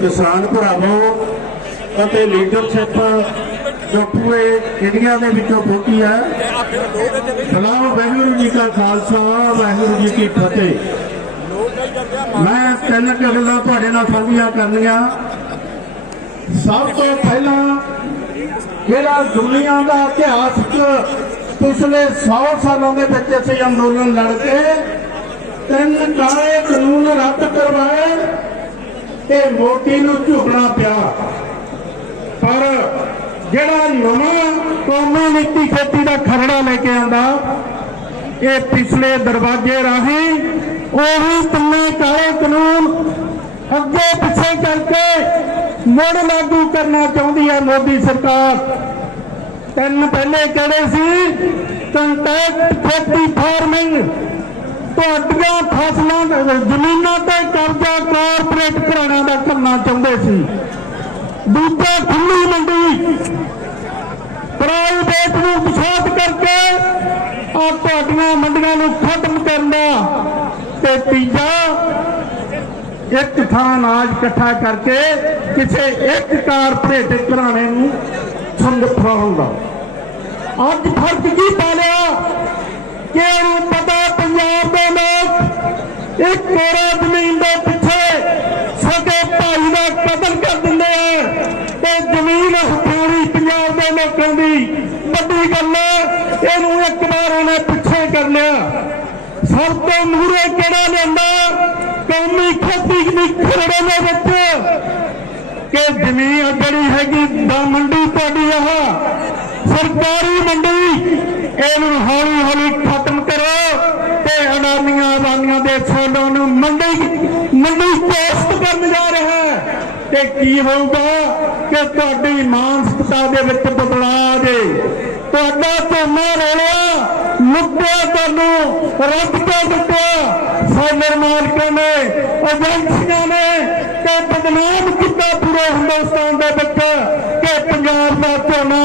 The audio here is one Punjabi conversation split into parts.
ਕਿਸਾਨ ਭਰਾਵੋ ਅਤੇ ਲੀਡਰਸ਼ਿਪ ਜੋ ਪੂਰੇ ਇੰਡੀਆ ਦੇ ਵਿੱਚੋਂ ਪਹੁੰਚੀ ਹੈ। ਸਲਾਮ, ਵਾਹਿਗੁਰੂ ਜੀ ਕਾ ਖਾਲਸਾ, ਵਾਹਿਗੁਰੂ ਜੀ ਕੀ ਫਤਿਹ। ਮੈਂ ਤਿੰਨ ਕੁ ਗੱਲਾਂ ਤੁਹਾਡੇ ਨਾਲ ਸਾਂਝੀਆਂ ਕਰਨੀਆਂ। ਸਭ ਤੋਂ ਪਹਿਲਾਂ ਜਿਹੜਾ ਦੁਨੀਆ ਦਾ ਇਤਿਹਾਸ ਪਿਛਲੇ 100 ਸਾਲਾਂ ਦੇ ਵਿੱਚ ਅਸੀਂ ਅੰਦੋਲਨ ਲੜ ਕੇ ਤਿੰਨ ਕਾਲੇ ਕਾਨੂੰਨ ਰੱਦ ਕਰਵਾਏ। ਤੇ ਮੋਦੀ ਨੂੰ ਝੁਕਣਾ ਪਿਆ। ਪਰ ਜਿਹੜਾ ਨਵਾਂ ਕੌਮੀ ਨੀਤੀ ਖੇਤੀ ਦਾ ਖਰੜਾ ਲੈ ਕੇ ਆਂਦਾ ਇਹ ਪਿਛਲੇ ਦਰਵਾਜ਼ੇ ਰਾਹੀਂ ਉਹੀ ਤਿੰਨੇ ਕਾਲੇ ਕਾਨੂੰਨ ਅੱਗੇ ਪਿੱਛੇ ਕਰਕੇ ਮੁੜ ਲਾਗੂ ਕਰਨਾ ਚਾਹੁੰਦੀ ਹੈ ਮੋਦੀ ਸਰਕਾਰ। ਤਿੰਨ ਪਹਿਲੇ ਕਿਹੜੇ ਸੀ? ਕੰਟੈਕਟ ਖੇਤੀ ਫਾਰਮਿੰਗ ਤੁਹਾਡੀਆਂ ਫਸਲਾਂ, ਜ਼ਮੀਨਾਂ ਤੇ ਕਰਜ਼ਾ ਕਾਰਪੋਰੇਟ ਘਰਾਣਿਆਂ ਦਾ ਕਰਨਾ ਚਾਹੁੰਦੇ ਸੀ। ਦੂਜਾ ਖੁੱਲੀ ਮੰਡੀ। ਪ੍ਰਾਈਵੇਟ ਨੂੰ ਵਿਸ਼ਾਦ ਕਰਕੇ ਆ ਤੁਹਾਡੀਆਂ ਮੰਡੀਆਂ ਨੂੰ ਖਤਮ ਕਰਨਾ ਤੇ ਤੀਜਾ ਇੱਕ ਥਾਂ ਅਨਾਜ ਇਕੱਠਾ ਕਰਕੇ ਕਿਸੇ ਇੱਕ ਕਾਰਪੋਰੇਟ ਘਰਾਣੇ ਨੂੰ ਸੰਗਠਾਉਣ ਦਾ। ਅੱਜ ਫ਼ਰਕ ਕੀ ਪਾ ਲਿਆ? ਕਿ ਉਹਨੂੰ ਪਤਾ? ਲੋਕ ਕੋਰਾ ਜ਼ਮੀਨ ਦੇ ਪਿੱਛੇ ਸਕੇ ਭਾਈ ਦਾ ਕਤਲ ਕਰ ਦਿੰਦੇ ਆ। ਤੇ ਜ਼ਮੀਨ ਹਥਿਆਰੀ ਪੰਜਾਬ ਦੇ ਲੋਕਾਂ ਦੀ। ਵੱਡੀ ਗੱਲ ਹੈ ਇਹਨੂੰ ਇੱਕ ਵਾਰ ਉਹਨੇ ਪਿੱਛੇ ਕਰ ਲਿਆ। ਸਭ ਤੋਂ ਮੂਹਰੇ ਕਿਹੜਾ ਲਿਆਂਦਾ? ਕੌਮੀ ਖੇਤੀ ਦੀ ਖਰੜੇ ਦੇ ਵਿੱਚ। ਕਿ ਜ਼ਮੀਨ ਜਿਹੜੀ ਹੈਗੀ ਦਾ ਮੰਡੀ ਤੁਹਾਡੀ ਆ। ਸਰਕਾਰੀ ਮੰਡੀ, ਇਹਨੂੰ ਹੌਲੀ ਹੌਲੀ ਖਤਮ ਕਰੋ ਤੇ ਅਡਾਨੀਆਂ ਅਡਾਨੀਆਂ ਨੂੰ ਮੰਡੀ ਮੰਡੀ ਪੋਸਟ ਕਰਨ ਜਾ ਰਿਹਾ ਹੈ। ਤੇ ਕੀ ਹੋਊਗਾ ਕਿ ਤੁਹਾਡੀ ਮਾਨਸਿਕਤਾ ਦੇ ਵਿੱਚ ਬਦਲਾਅ ਆ ਤੁਹਾਡਾ ਝੋਨਾ ਰੋਲਿਆ ਲੁੱਟਿਆ ਤੁਹਾਨੂੰ ਰੱਬ ਤੋਂ ਦਿੱਤਾ। ਸੋਲਰ ਮਾਲਕਾਂ ਨੇ, ਏਜੰਸੀਆਂ ਨੇ ਤੇ ਬਦਨਾਮ ਕੀਤਾ ਪੂਰੇ ਹਿੰਦੁਸਤਾਨ ਦੇ ਵਿੱਚ ਕਿ ਪੰਜਾਬ ਦਾ ਝੋਨਾ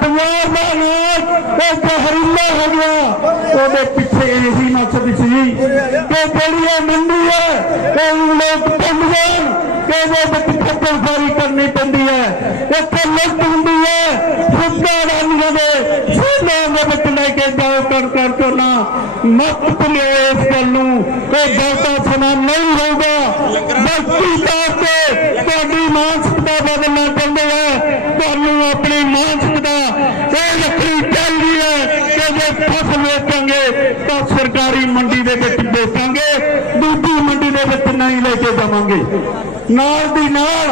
ਪੰਜਾਬ ਦਾ ਅਨਾਜ ਇਹ ਜ਼ਹਿਰੀਲਾ ਹੋ ਗਿਆ ਉਹਦੇ ਪਿੱਛੇ ਇਹੀ ਮਕਸਦ ਸੀ ਕਿ ਜਿਹੜੀ ਇਹ ਮੰਡੀ ਹੈ ਇਹ ਲੋਕ ਭੁੱਲ ਜਾਣ ਕਿ ਇਹਦੇ ਵਿੱਚ ਖੱਜਲਖਾਰੀ ਕਰਨੀ ਪੈਂਦੀ ਹੈ ਇੱਥੇ ਲੁੱਟ ਹੁੰਦੀ ਹੈ ਫੁੱਟਾ ਰਾਨੀਆਂ ਦੇ ਸੋਲਾਂ ਦੇ ਵਿੱਚ ਲੈ ਕੇ ਜਾਓ ਕਰ ਕਰ ਝੋਨਾ ਮਤ ਭੁੱਲਿਓ ਇਸ ਗੱਲ ਨੂੰ ਇਹ ਬਹੁਤਾ ਸਮਾਂ ਨਹੀਂ ਹੋਊਗਾ ਫਸਲ ਤਾਂ ਸਰਕਾਰੀ ਮੰਡੀ ਦੇ ਵਿੱਚ ਵੇਚਾਂਗੇ ਦੂਜੀ ਮੰਡੀ ਦੇ ਵਿੱਚ ਨਹੀਂ ਲੈ ਕੇ ਜਾਵਾਂਗੇ। ਨਾਲ ਦੀ ਨਾਲ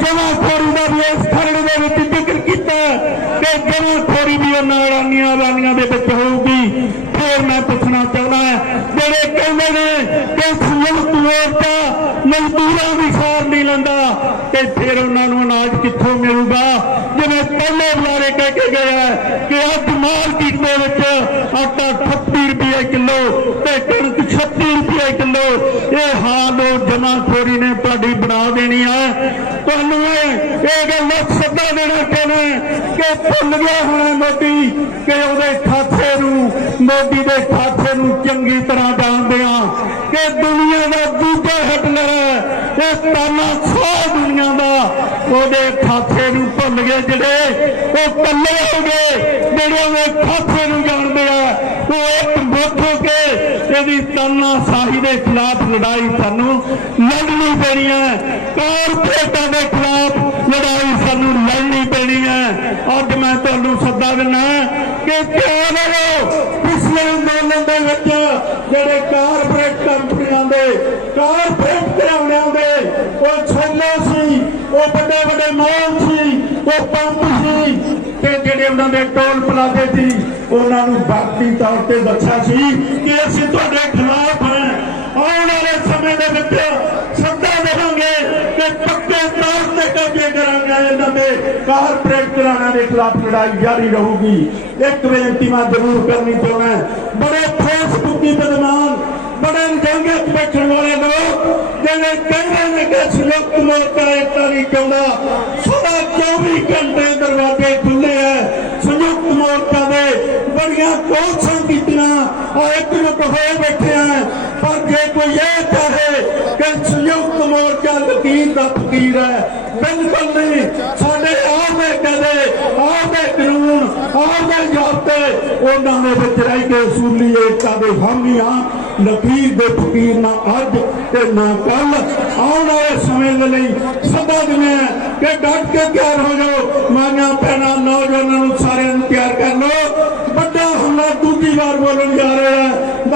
ਜਮਾਖੋਰੀ ਦਾ ਵੀ ਇਸ ਖਰੜੇ ਦੇ ਵਿੱਚ ਜ਼ਿਕਰ ਕੀਤਾ ਕਿ ਜਮਾਖੋਰੀ ਵੀ ਉਹਨਾਂ ਰਾਨੀਆਂ ਰਾਨੀਆਂ ਦੇ ਵਿੱਚ ਹੋਊਗੀ। ਫਿਰ ਮੈਂ ਪੁੱਛਣਾ ਚਾਹੁੰਦਾ ਜਿਹੜੇ ਕਹਿੰਦੇ ਨੇ ਮਜ਼ਦੂਰਾਂ ਦੀ ਸਾਰ ਨਹੀਂ ਲੈਂਦਾ। ਤੇ ਫਿਰ ਉਹਨਾਂ ਨੂੰ ਅਨਾਜ ਕਿੱਥੋਂ ਮਿਲੂਗਾ? ਜਿਵੇਂ ਪਹਿਲੇ ਬੁਲਾਰੇ ਕਹਿ ਕੇ ਗਿਆ ਕਿ ਅੱਜ ਮਾਰਕੀਟ ਦੇ ਵਿੱਚ ਆਟਾ 38 ਰੁਪਏ ਕਿਲੋ ਤੇ ਕਣਕ 36 ਰੁਪਏ ਕਿਲੋ। ਇਹ ਹਾਲ ਉਹ ਜਮਾਖੋਰੀ ਨੇ ਤੁਹਾਡੀ ਬਣਾ ਦੇਣੀ ਹੈ ਤੁਹਾਨੂੰ ਇਹ ਇਹ ਗੱਲ ਸੱਦਾ ਦੇਣਾ ਚਾਹੁੰਦਾ ਕਿ ਭੁੱਲ ਗਿਆ ਹੁਣ ਮੋਦੀ ਕਿ ਉਹਦੇ ਖਾਤੇ ਨੂੰ ਮੋਦੀ ਦੇ ਖਾਤੇ ਨੂੰ ਚੰਗੀ ਤਰ੍ਹਾਂ ਜਾਣਦੇ ਆ ਕਿ ਦੁਨੀਆ ਦਾ ਦੂਜਾ ਹਟਲਰ ਹੈ। ਇਹ ਤਾਨਾ ਸੋ ਦੁਨੀਆ ਦਾ। ਉਹਦੇ ਖਾਤੇ ਨੂੰ ਭੁੱਲ ਗਏ ਜਿਹੜੇ ਉਹ ਕੱਲੇ ਹੋ ਗਏ, ਜਿਹੜੇ ਉਹਦੇ ਖਾਤੇ ਨੂੰ ਜਾਣਦੇ ਆ। ਉਹ ਇੱਕ ਮੁੱਠ ਹੋ ਕੇ ਇਹਦੀ ਤਾਨਾ ਸਾਹੀ ਦੇ ਖਿਲਾਫ ਲੜਾਈ ਸਾਨੂੰ ਲੜਨੀ ਪੈਣੀ ਹੈ। ਕਾਰਪੋਰੇਟਾਂ ਦੇ ਖਿਲਾਫ ਲੜਾਈ ਸਾਨੂੰ ਲੜਨੀ ਪੈਣੀ ਹੈ। ਅੱਜ ਮੈਂ ਤੁਹਾਨੂੰ ਸੱਦਾ ਦਿੰਦਾ ਕਿ ਧਿਆਨ ਰਹੋ ਪਿਛਲੇ ਅੰਦੋਲਨ ਦੇ ਵਿੱਚ ਜਿਹੜੇ ਕਾਰਪੋਰੇਟ ਕੰਪਨੀਆਂ ਦੇ ਕਾਰਪੋਰੇਟ ਘਰਾਣਿਆਂ ਦੇ, ਉਹ ਛੋਲੇ ਸੀ, ਉਹ ਵੱਡੇ ਵੱਡੇ ਮਾਲ ਸੀ, ਉਹ ਪੰਪ ਸੀ ਤੇ ਜਿਹੜੇ ਉਹਨਾਂ ਦੇ ਟੋਲ ਪਲਾਜ਼ੇ ਸੀ, ਉਹਨਾਂ ਨੂੰ ਬਾਕੀ ਤੌਰ ਤੇ ਦੱਸਿਆ ਸੀ ਕਿ ਅਸੀਂ ਤੁਹਾਡੇ ਦੇ ਕਾਰਪੋਰੇਟ ਘਰਾਣਿਆਂ ਦੇ ਖਿਲਾਫ ਲੜਾਈ ਜਾਰੀ ਰਹੂਗੀ ਇੱਕ ਬੇਨਤੀ ਮੈਂ ਜ਼ਰੂਰ ਕਰਨੀ ਚਾਹੁੰਦਾ ਬੜੇ ਫੇਸਬੁੱਕੀ ਬਦਨਾਮ ਬੜੇ ਜੰਗੇ ਚ ਬੈਠਣ ਵਾਲੇ ਲੋਕ ਜਿਹੜੇ ਕਹਿੰਦੇ ਨੇ ਕਿ ਸੰਯੁਕਤ ਮੋਰਚਾ ਏਕਤਾ ਨਹੀਂ ਚਾਹੁੰਦਾ ਸਦਾ 24 ਘੰਟੇ ਦਰਵਾਜ਼ੇ ਖੁੱਲੇ ਐ ਸੰਯੁਕਤ ਮੋਰਚਾ ਦੇ ਬੜੀਆਂ ਕੋਸ਼ਿਸ਼ਾਂ ਕੀਤੀਆਂ ਆ ਇੱਕ ਨੂੰ ਹੋਏ ਬੈਠੇ ਆ ਪਰ ਜੇ ਕੋਈ ਇਹ ਕਹੇ ਕਿ ਸੰਯੁਕਤ ਮੋਰਚਾ ਲਕੀਰ ਦਾ ਫਕੀਰ ਹੈ ਬਿਲਕੁਲ ਨਹੀਂ ਸਾਡੇ ਆਪਦੇ ਕਦੇ ਆਪਦੇ ਕਾਨੂੰਨ ਆਪਦੇ ਜਾਬਤੇ ਉਹਨਾਂ ਦੇ ਵਿੱਚ ਰਹਿ ਕੇ ਅਸੂਲੀ ਏਕਤਾ ਦੇ ਹਾਮੀ ਹਾਂ ਲਕੀਰ ਦੇ ਫਕੀਰ ਨਾ ਅੱਜ ਤੇ ਨਾ ਕੱਲ ਆਉਣ ਵਾਲੇ ਸਮੇਂ ਦੇ ਲਈ ਸਦਾ ਦਿਨੇ ਕਿ ਡਟ ਕੇ ਤਿਆਰ ਹੋ ਜਾਓ ਮਾਂਗਾ ਪੈਣਾ ਨੌਜਵਾਨਾਂ ਨੂੰ ਸਾਰਿਆਂ ਨੂੰ ਤਿਆਰ ਕਰ ਲਓ ਵੱਡਾ ਹਮਲਾ ਦੂਜੀ ਵਾਰ ਬੋਲਣ ਜਾ ਰਿਹਾ ਹੈ